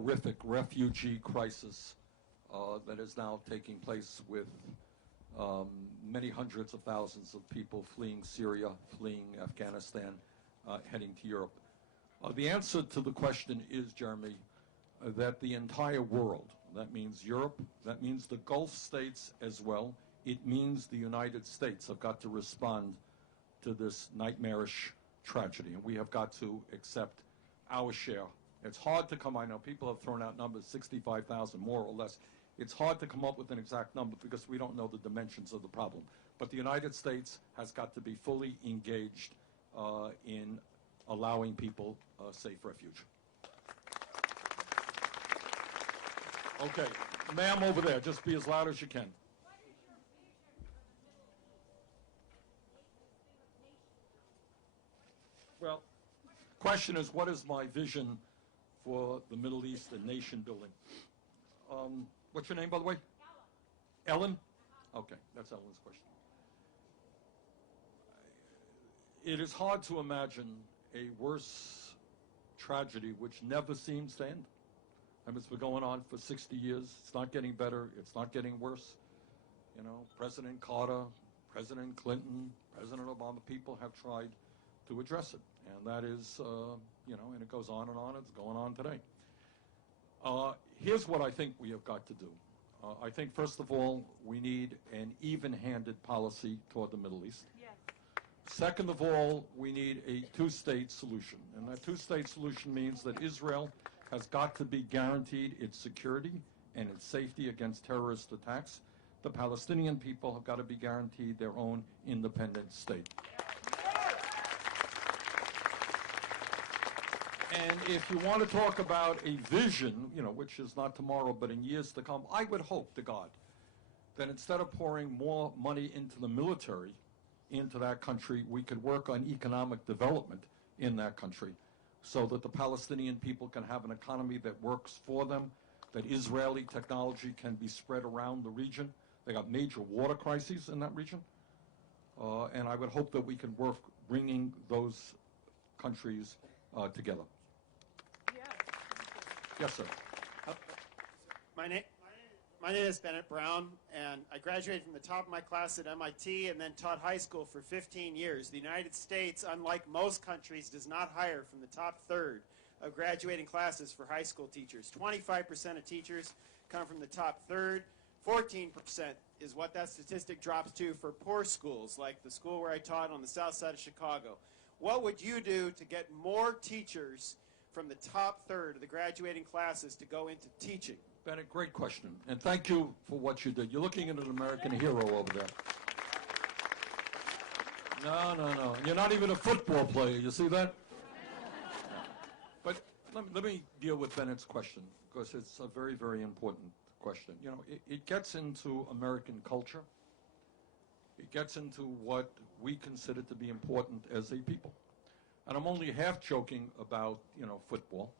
horrific refugee crisis that is now taking place with many hundreds of thousands of people fleeing Syria, fleeing Afghanistan, heading to Europe. The answer to the question is, Jeremy, that the entire world, that means Europe, that means the Gulf states as well, it means the United States have got to respond to this nightmarish tragedy, and we have got to accept our share. It's hard to come, I know people have thrown out numbers, 65,000 more or less. It's hard to come up with an exact number because we don't know the dimensions of the problem. But the United States has got to be fully engaged in allowing people safe refuge. Okay, ma'am over there, just be as loud as you can. Well, question is, what is my vision for the Middle East and nation building? What's your name, by the way? Ellen. Okay, that's Ellen's question. It is hard to imagine a worse tragedy which never seems to end. I mean, it's been going on for 60 years. It's not getting better. It's not getting worse. You know, President Carter, President Clinton, President Obama, people have tried to address it. And that is, you know, and it goes on and on. It's going on today. Here's what I think we have got to do. I think, first of all, we need an even-handed policy toward the Middle East. Yes. Second of all, we need a two-state solution. And that two-state solution means that Israel has got to be guaranteed its security and its safety against terrorist attacks. The Palestinian people have got to be guaranteed their own independent state. And if you want to talk about a vision, you know, which is not tomorrow, but in years to come, I would hope to God that instead of pouring more money into the military, into that country, we could work on economic development in that country so that the Palestinian people can have an economy that works for them, that Israeli technology can be spread around the region. They got major water crises in that region. And I would hope that we can work bringing those countries together. Yes, sir. My name is Bennett Brown, and I graduated from the top of my class at MIT and then taught high school for 15 years. The United States, unlike most countries, does not hire from the top third of graduating classes for high school teachers. 25% of teachers come from the top third. 14% is what that statistic drops to for poor schools, like the school where I taught on the south side of Chicago. What would you do to get more teachers from the top third of the graduating classes to go into teaching? Bennett, great question, and thank you for what you did. You're looking at an American hero over there. No, and you're not even a football player, you see that? But let me deal with Bennett's question, because it's a very, very important question. You know, it gets into American culture. It gets into what we consider to be important as a people. And I'm only half joking about, you know, football,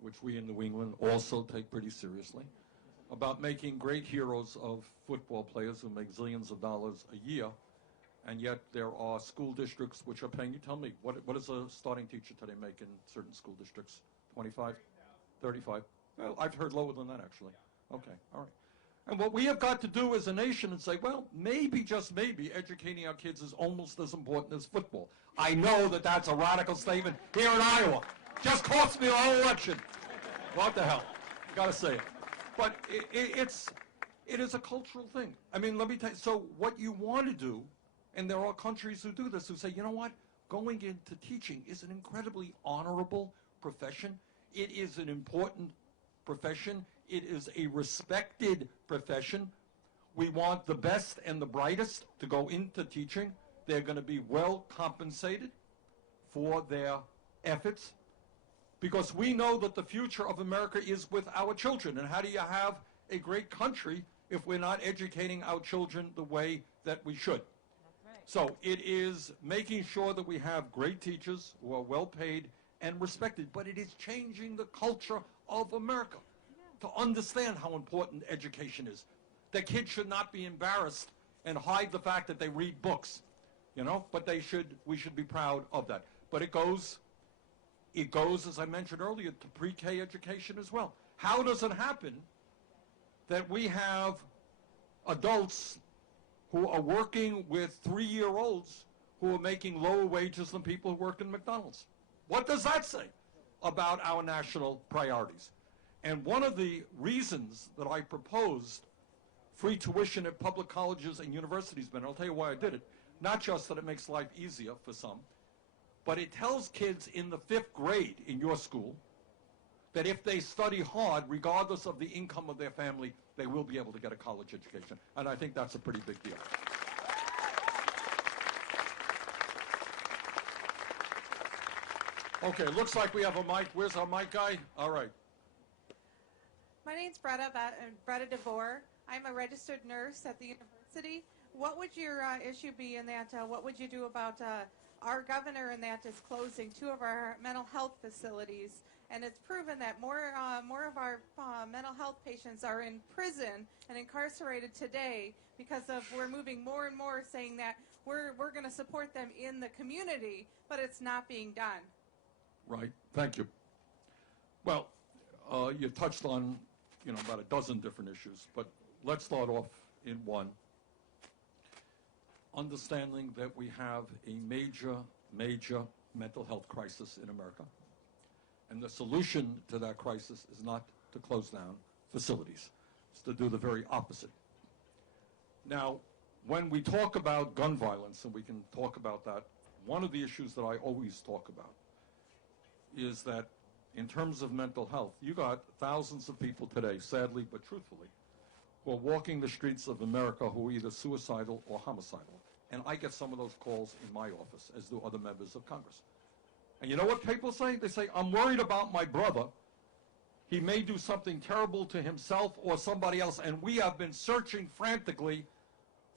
which we in New England also take pretty seriously, about making great heroes of football players who make zillions of dollars a year, and yet there are school districts which are paying. You tell me, what does a starting teacher today make in certain school districts? 25? 35? Well, I've heard lower than that, actually. Okay, all right. And what we have got to do as a nation is say, well, maybe, just maybe, educating our kids is almost as important as football. I know that that's a radical statement here in Iowa. Just cost me the whole election. What the hell? Got to say it. But it is a cultural thing. I mean, let me tell you, so what you want to do, and there are countries who do this, who say, you know what, going into teaching is an incredibly honorable profession. It is an important profession. It is a respected profession. We want the best and the brightest to go into teaching. They're going to be well compensated for their efforts, because we know that the future of America is with our children. And how do you have a great country if we're not educating our children the way that we should? That's right. So it is making sure that we have great teachers who are well paid and respected, but it is changing the culture of America to understand how important education is. That kids should not be embarrassed and hide the fact that they read books, you know, but we should be proud of that. But it goes it goes, as I mentioned earlier, to pre-K education as well. How does it happen that we have adults who are working with 3-year-olds who are making lower wages than people who work in McDonald's? What does that say about our national priorities? And one of the reasons that I proposed free tuition at public colleges and universities, Ben, I'll tell you why I did it, not just that it makes life easier for some, but it tells kids in the 5th grade in your school that if they study hard, regardless of the income of their family, they will be able to get a college education. And I think that's a pretty big deal. Okay, looks like we have a mic. Where's our mic guy? All right. My name's Bretta DeVore. I'm a registered nurse at the university. What would your issue be in that? What would you do about our governor in that is closing 2 of our mental health facilities? And it's proven that more of our mental health patients are in prison and incarcerated today because of we're moving more and more saying that we're going to support them in the community, but it's not being done. Right. Thank you. Well, you touched on, about a dozen different issues, but let's start off in one. Understanding that we have a major mental health crisis in America. And the solution to that crisis is not to close down facilities. It's to do the very opposite. Now, when we talk about gun violence, and we can talk about that, one of the issues that I always talk about is that in terms of mental health, you got thousands of people today, sadly but truthfully, who are walking the streets of America who are either suicidal or homicidal. And I get some of those calls in my office, as do other members of Congress. And you know what people say? They say, I'm worried about my brother. He may do something terrible to himself or somebody else, and we have been searching frantically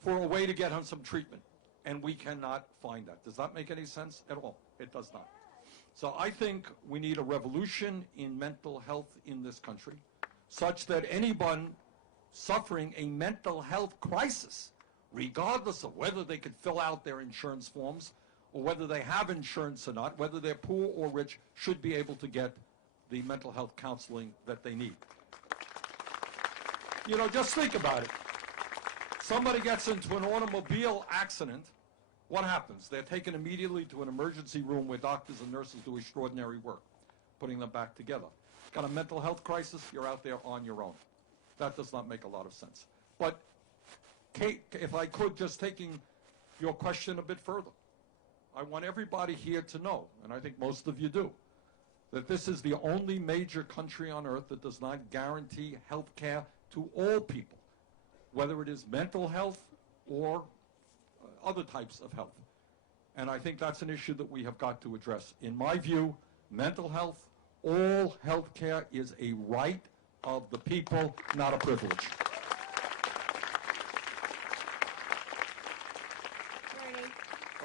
for a way to get him some treatment. And we cannot find that. Does that make any sense at all? It does not. So I think we need a revolution in mental health in this country, such that anyone suffering a mental health crisis, regardless of whether they could fill out their insurance forms or whether they have insurance or not, whether they're poor or rich, should be able to get the mental health counseling that they need. Just think about it. Somebody gets into an automobile accident, what happens? They're taken immediately to an emergency room where doctors and nurses do extraordinary work, putting them back together. Got a mental health crisis, you're out there on your own. That does not make a lot of sense. But Kate, if I could, just taking your question a bit further, I want everybody here to know, and I think most of you do, that this is the only major country on earth that does not guarantee health care to all people, whether it is mental health or other types of health. And I think that's an issue that we have got to address. In my view, mental health, all health care is a right of the people, not a privilege.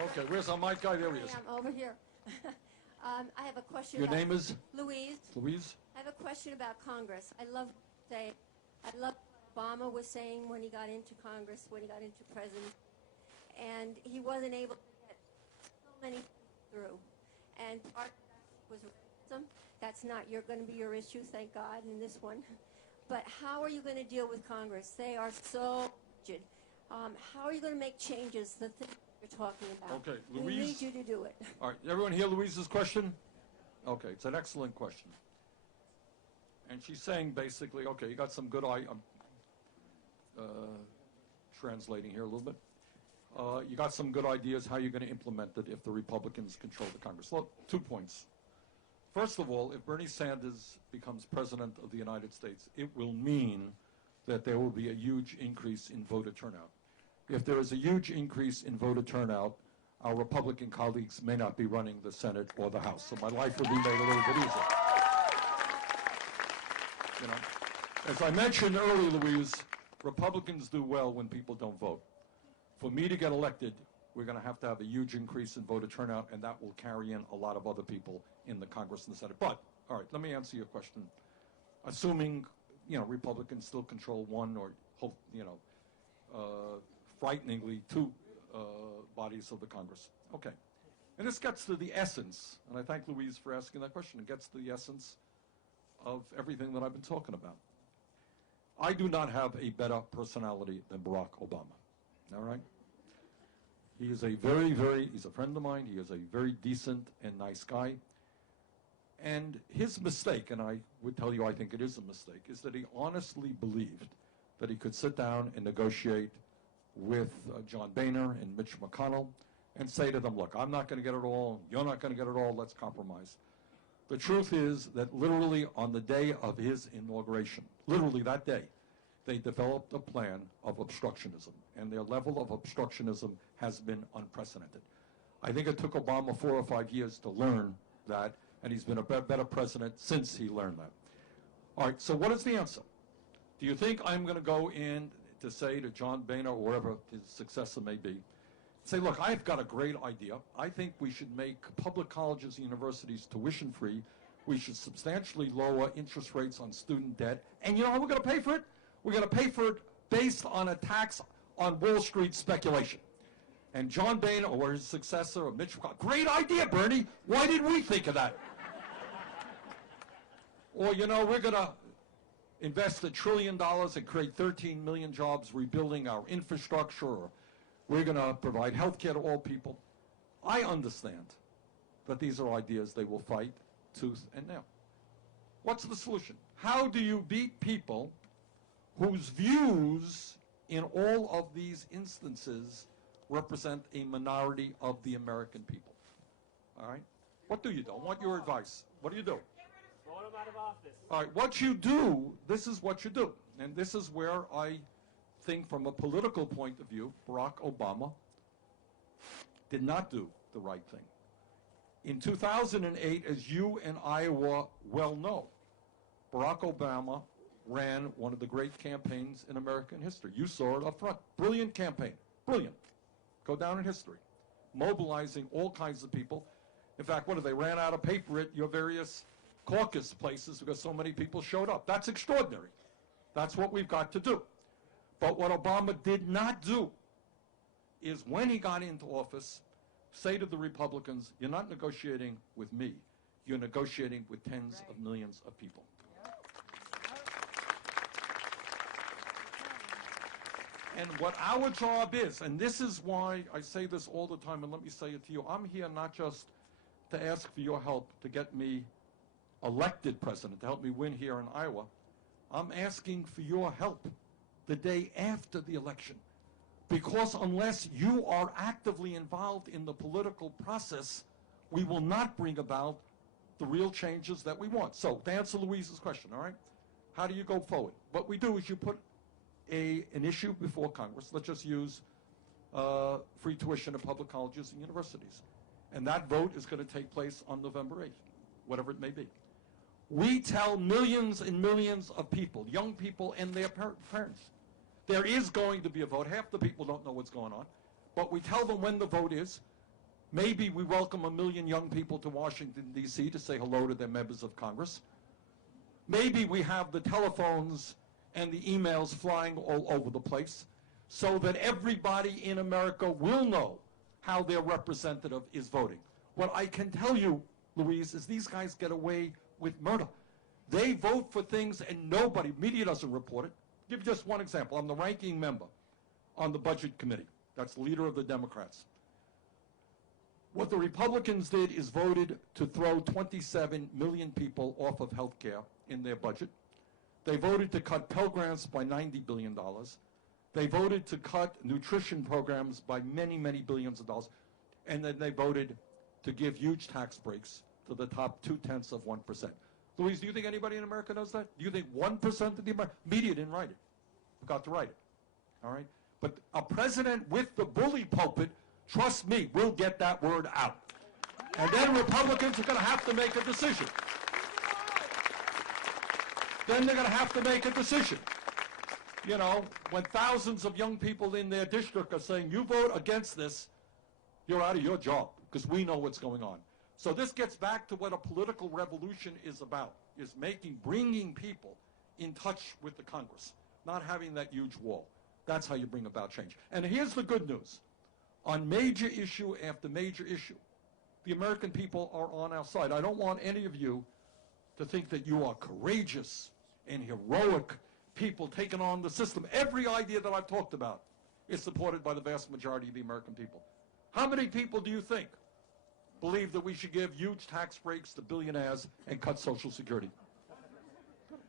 Okay, where's our mic guy? There he is. I'm over here. I have a question. Your name is? Louise. Louise? I have a question about Congress. I love what Obama was saying when he got into Congress, when he got into president, and he wasn't able to get so many things through. And part of that was racism. That's not going to be your issue, thank God, in this one. But how are you going to deal with Congress? They are so rigid. How are you going to make changes? The things you're talking about. Okay, We Louise. need you to do it. All right, everyone hear Louise's question? Okay, it's an excellent question. And she's saying basically, okay, you got some good translating here a little bit. You got some good ideas how you're going to implement it if the Republicans control the Congress. Look, 2 points. First of all, if Bernie Sanders becomes president of the United States, it will mean that there will be a huge increase in voter turnout. If there is a huge increase in voter turnout, our Republican colleagues may not be running the Senate or the House. So my life will be made a little bit easier. As I mentioned earlier, Louise, Republicans do well when people don't vote. For me to get elected, we're going to have a huge increase in voter turnout, and that will carry in a lot of other people in the Congress and the Senate. But, all right, let me answer your question. Assuming, Republicans still control one or, frighteningly, 2 bodies of the Congress. Okay. And this gets to the essence, and I thank Louise for asking that question. It gets to the essence of everything that I've been talking about. I do not have a better personality than Barack Obama. All right? He is a he's a friend of mine. He is a very decent and nice guy. And his mistake, and I would tell you I think it is a mistake, is that he honestly believed that he could sit down and negotiate with John Boehner and Mitch McConnell and say to them, look, I'm not going to get it all, you're not going to get it all, let's compromise. The truth is that literally on the day of his inauguration, literally that day, they developed a plan of obstructionism, and their level of obstructionism has been unprecedented. I think it took Obama 4 or 5 years to learn that, and he's been a better president since he learned that. All right, so what is the answer? Do you think I'm going to go in to say to John Boehner or wherever his successor may be, say, look, I've got a great idea. I think we should make public colleges and universities tuition-free. We should substantially lower interest rates on student debt. And you know how we're going to pay for it? We're going to pay for it based on a tax on Wall Street speculation. And John Boehner or his successor, or Mitch McConnell, great idea, Bernie. Why didn't we think of that? Or, you know, we're going to invest $1 trillion and create 13 million jobs rebuilding our infrastructure, or we're going to provide health care to all people. I understand that these are ideas they will fight tooth and nail. What's the solution? How do you beat people whose views in all of these instances represent a minority of the American people? All right? What do you do? I want your advice. What do you do? Vote him out of office. All right, what you do, this is what you do. And this is where I think from a political point of view, Barack Obama did not do the right thing. In 2008, as you and Iowa well know, Barack Obama ran one of the great campaigns in American history. You saw it up front. Brilliant campaign. Brilliant. Go down in history. Mobilizing all kinds of people. In fact, they ran out of paper at your various caucus places because so many people showed up. That's extraordinary. That's what we've got to do. But what Obama did not do is when he got into office, say to the Republicans, you're not negotiating with me. You're negotiating with tens of millions of people. And what our job is, and this is why I say this all the time, and let me say it to you, I'm here not just to ask for your help to get me elected president, to help me win here in Iowa. I'm asking for your help the day after the election. Because unless you are actively involved in the political process, we will not bring about the real changes that we want. So, to answer Louise's question, all right, how do you go forward? What we do is you put an issue before Congress. Let's just use free tuition at public colleges and universities. And that vote is going to take place on November 8th, whatever it may be. We tell millions and millions of people, young people and their parents, there is going to be a vote. Half the people don't know what's going on. But we tell them when the vote is. Maybe we welcome 1 million young people to Washington, D.C. to say hello to their members of Congress. Maybe we have the telephones and the emails flying all over the place so that everybody in America will know how their representative is voting. What I can tell you, Louise, is these guys get away with murder. They vote for things and nobody, media doesn't report it. Give you just one example. I'm the ranking member on the Budget Committee. That's the leader of the Democrats. What the Republicans did is voted to throw 27 million people off of health care in their budget. They voted to cut Pell Grants by $90 billion. They voted to cut nutrition programs by many, many billions of dollars. And then they voted to give huge tax breaks to the top 0.2%. Louise, do you think anybody in America knows that? Do you think 1% of the media didn't write it? Forgot to write it. All right? But a president with the bully pulpit, trust me, will get that word out. And then Republicans are going to have to make a decision. Then they're going to have to make a decision. You know, when thousands of young people in their district are saying, you vote against this, you're out of your job, because we know what's going on. So this gets back to what a political revolution is about, is bringing people in touch with the Congress, not having that huge wall. That's how you bring about change. And here's the good news. On major issue after major issue, The American people are on our side. I don't want any of you to think that you are courageous and heroic people taking on the system. Every idea that I've talked about is supported by the vast majority of the American people. How many people do you think believe that we should give huge tax breaks to billionaires and cut Social Security?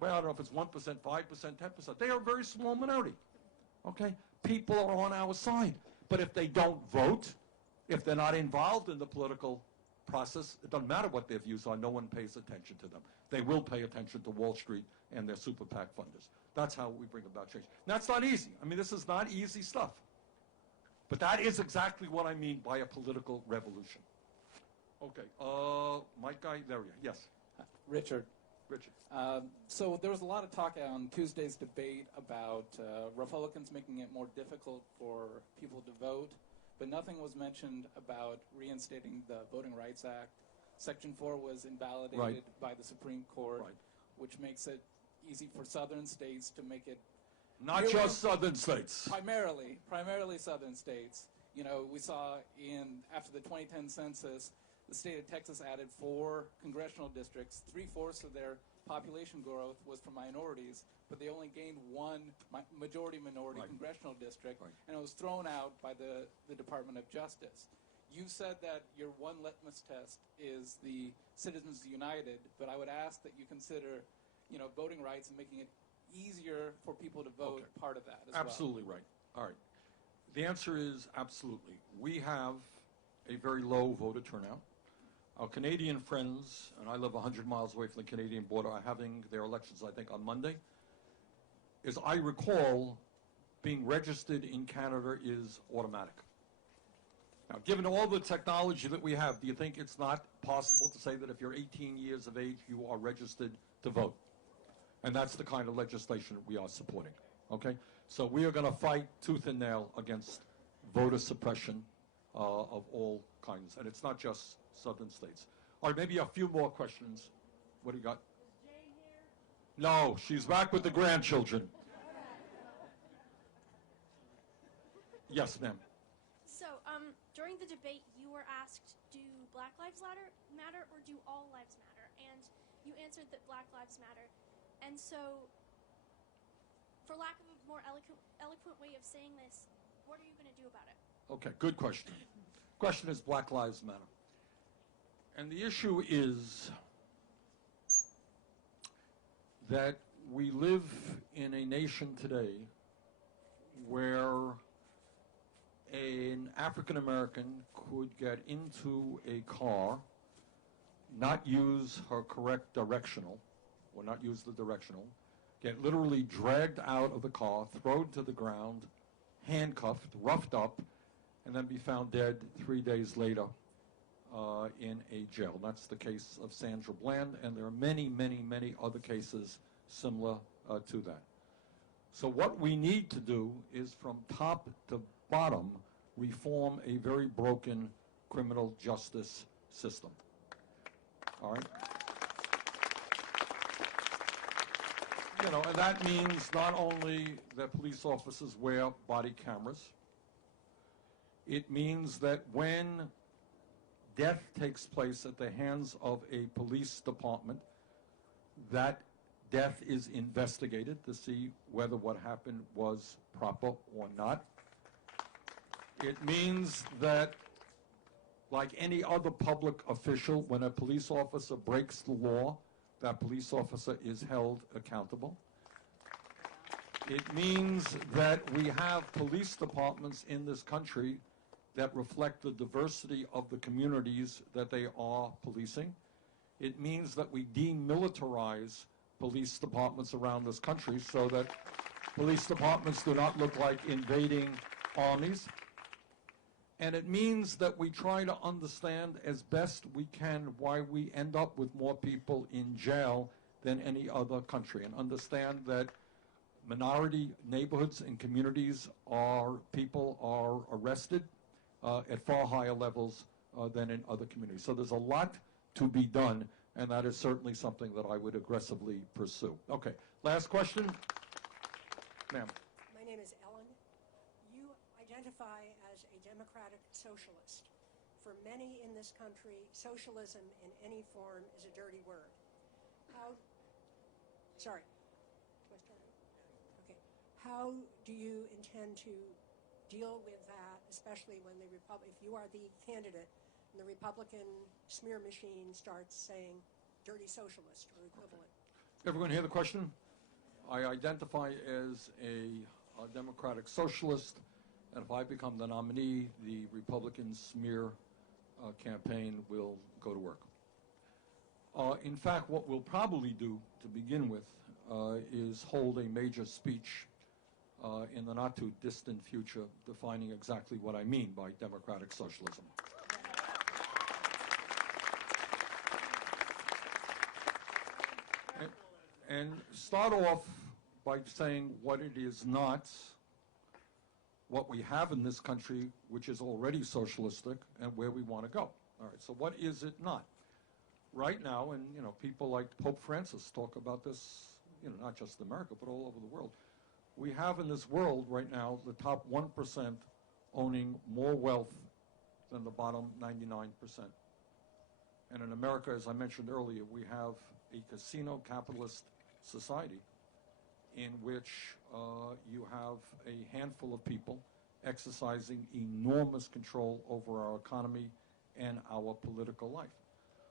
Well, I don't know if it's 1%, 5%, 10%. They are a very small minority. Okay? People are on our side. But if they don't vote, if they're not involved in the political process, it doesn't matter what their views are. No one pays attention to them. They will pay attention to Wall Street and their super PAC funders. That's how we bring about change. And that's not easy. I mean, this is not easy stuff. But that is exactly what I mean by a political revolution. Okay. Mike guy, there we go. Yes. Richard. Richard. So there was a lot of talk on Tuesday's debate about Republicans making it more difficult for people to vote, but nothing was mentioned about reinstating the Voting Rights Act. Section 4 was invalidated by the Supreme Court, which makes it easy for southern states to make it... Not just southern states. Primarily southern states. You know, we saw after the 2010 census, the state of Texas added 4 congressional districts. 3/4 of their population growth was from minorities, but they only gained 1 majority-minority congressional district, and it was thrown out by the Department of Justice. You said that your one litmus test is the Citizens United, but I would ask that you consider, you know, voting rights and making it easier for people to vote part of that as Absolutely right. All right. The answer is absolutely. We have a very low voter turnout. Our Canadian friends, and I live 100 miles away from the Canadian border, are having their elections, I think, on Monday. As I recall, being registered in Canada is automatic. Now, given all the technology that we have, do you think it's not possible to say that if you're 18 years of age, you are registered to vote? And that's the kind of legislation that we are supporting, okay? So we are going to fight tooth and nail against voter suppression of all kinds. And it's not just southern states. All right, maybe a few more questions. What do you got? Is Jane here? No, she's back with the grandchildren. Yes, ma'am. So, during the debate, you were asked, do Black Lives matter or do all lives matter? And you answered that Black Lives matter. And so, for lack of a more eloquent way of saying this, what are you going to do about it? Okay, good question. Question is Black Lives Matter. And the issue is that we live in a nation today where an African American could get into a car, not use her correct directional, or not use the directional, get literally dragged out of the car, thrown to the ground, handcuffed, roughed up, and then be found dead 3 days later in a jail. That's the case of Sandra Bland, and there are many, many, many other cases similar to that. So what we need to do is, from top to bottom, reform a very broken criminal justice system. All right? You know, and that means not only that police officers wear body cameras, it means that when death takes place at the hands of a police department, that death is investigated to see whether what happened was proper or not. It means that, like any other public official, when a police officer breaks the law, that police officer is held accountable. It means that we have police departments in this country that reflect the diversity of the communities that they are policing. It means that we demilitarize police departments around this country so that police departments do not look like invading armies. And it means that we try to understand as best we can why we end up with more people in jail than any other country, and understand that minority neighborhoods and communities people are arrested at far higher levels than in other communities. So there's a lot to be done, and that is certainly something that I would aggressively pursue. Okay, last question. Ma'am. My name is Ellen. You identify as a democratic socialist. for many in this country, socialism in any form is a dirty word. Sorry. Okay. How do you intend to deal with that, especially when if you are the candidate and the Republican smear machine starts saying dirty socialist or equivalent? Everyone hear the question? I identify as a Democratic socialist, and if I become the nominee, the Republican smear campaign will go to work. In fact, what we'll probably do to begin with is hold a major speech in the not-too-distant future defining exactly what I mean by democratic socialism. And start off by saying what it is not, what we have in this country, which is already socialistic, and where we want to go. All right, so what is it not? Right now, and people like Pope Francis talk about this, not just in America, but all over the world. We have in this world right now the top 1% owning more wealth than the bottom 99%. And in America, as I mentioned earlier, we have a casino capitalist society in which you have a handful of people exercising enormous control over our economy and our political life.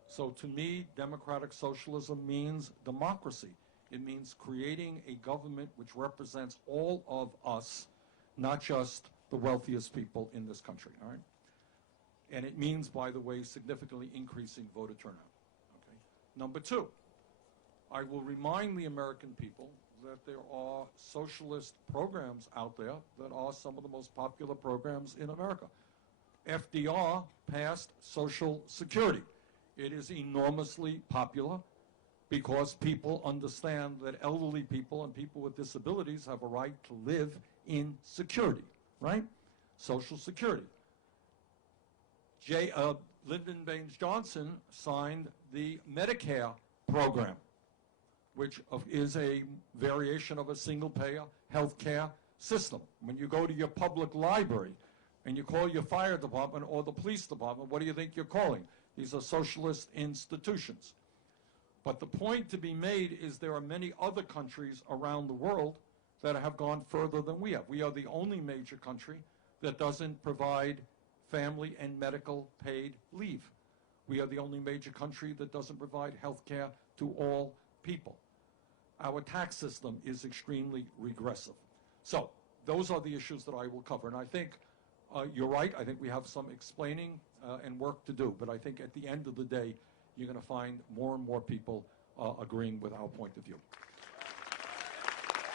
So to me, democratic socialism means democracy. It means creating a government which represents all of us, not just the wealthiest people in this country, all right? And it means, by the way, significantly increasing voter turnout. Okay? Number two, I will remind the American people that there are socialist programs out there that are some of the most popular programs in America. FDR passed Social Security. It is enormously popular because people understand that elderly people and people with disabilities have a right to live in security, right? Social Security. Lyndon Baines Johnson signed the Medicare program, which is a variation of a single-payer health care system. When you go to your public library and you call your fire department or the police department, what do you think you're calling? These are socialist institutions. But the point to be made is there are many other countries around the world that have gone further than we have. We are the only major country that doesn't provide family and medical paid leave. We are the only major country that doesn't provide health care to all people. Our tax system is extremely regressive. So those are the issues that I will cover. And I think you're right. I think we have some explaining and work to do. But I think at the end of the day, you're going to find more and more people agreeing with our point of view.